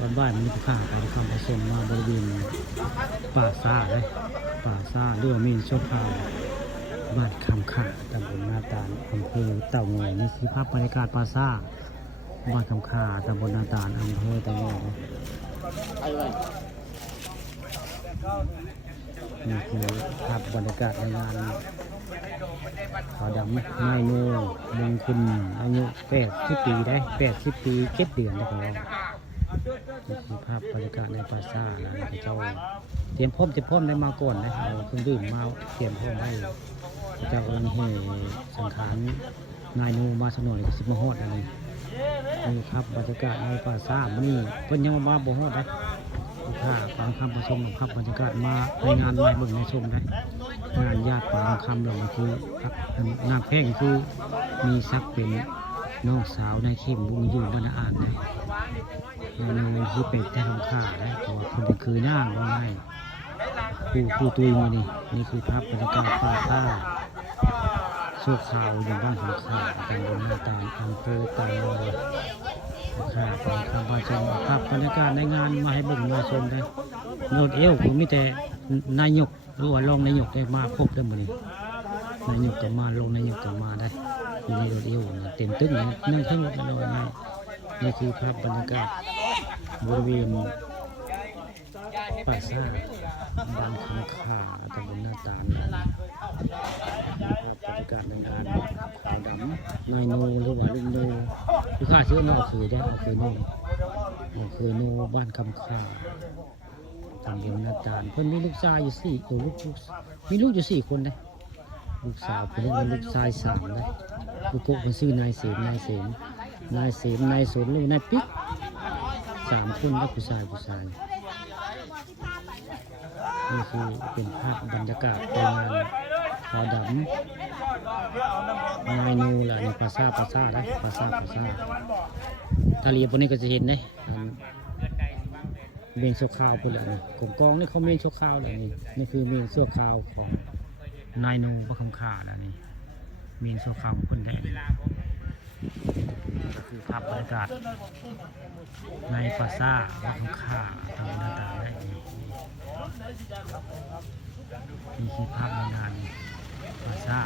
ตอนบ่ายมันมีผู้ข้าไปคำผสมมาบริเวณป่าซ่าเลยป่าซ่าเรื่องมีชดข้าวบ้านคำขาตำบลนาตาลอำเภอเต่างอยนี่คือภาพบรรยากาศป่าซ่าบ้านคำขาตำบลนาตาลอำเภอเต่างอยนี่คือภาพบรรยากาศในงานขาวดำนายโนมงคลอายุ80 ปีได้80 ปี7 เดือนนะครับนี่คือภาพบรรยากาศในป่าซ่านะเจ้าเตรียมพร้อมได้มาก่อนนะเอาเครื่องดื่มมาเตรียมพร้อมให้เจ้ากำลังให้สังขารนายโนมาสนองกับ10 มหอดอะไรนี่ครับบรรยากาศในป่าซ่ามันนี่เพิ่นยังมาบ่ฮอดนะถ้าฟังคำประชมภาพบรรยากาศมาในงานมาเบิ่งในชมนะงานญาติปางคำเราคือนาคแพงคือมีซักเป็นน้องสาวนายเข้มบุญยืนบรรณอ่านนะนางที่เป็นแต่ทองข่านะเพราะว่าคนเป็นคือหน้าว่าไงผู้ตุยมานี่คือภาพบรรยากาศป่าซ่าโชคข่าวอย่างบ้านของข่าตำบลนาตาลอำเภอเต่างอยข่าเป็นคำประชมภาพบรรยากาศในงานมาให้เบิ่งมาชมได้โนดเอวผมมีแต่นายกหรือว่ารองนายกได้มาครบได้หมดเลยนายกก็มาลงนายกก็มาได้อยู่ในรถเอวเต็มตึ้งเลยนั่งทั้งรถเลยนะนี่คือภาพบรรยากาศบริเวณป่าซ่าบ้านคำขาตำบลนาตาลภาพบรรยากาศในงานขาวดำนายโนหรือว่าลุงโนผู้ข้าชื่อโนคือได้เอาคือโนบ้านคำขาตำบลนาตาลเพิ่นมีลูกชายอยู่มีลูกอยู่4 คนนะลูกสาวเป็นลูกชาย3นะลูกโกคนชื่อนายเสมนายสนลูกนายปิ๊ก3 คนและผู้ชายนี่คือเป็นภาพบรรยากาศในงานขาวดำนายนูล่ะในภาษานะภาษาทะเลพวกนี้ก็จะเห็นนะเมนชั่วคราวพวกนี้กองนี่เขาเมนชั่วคราวเลยนี่คือเมนชั่วคราวของนายนูพระคำขาแล้วนี่เมนชั่วคราวคนแดงก็คือภาพบรรยากาศในภาษาพระคำขาทางหน้าตาได้นี่คือภาพในงานภาษา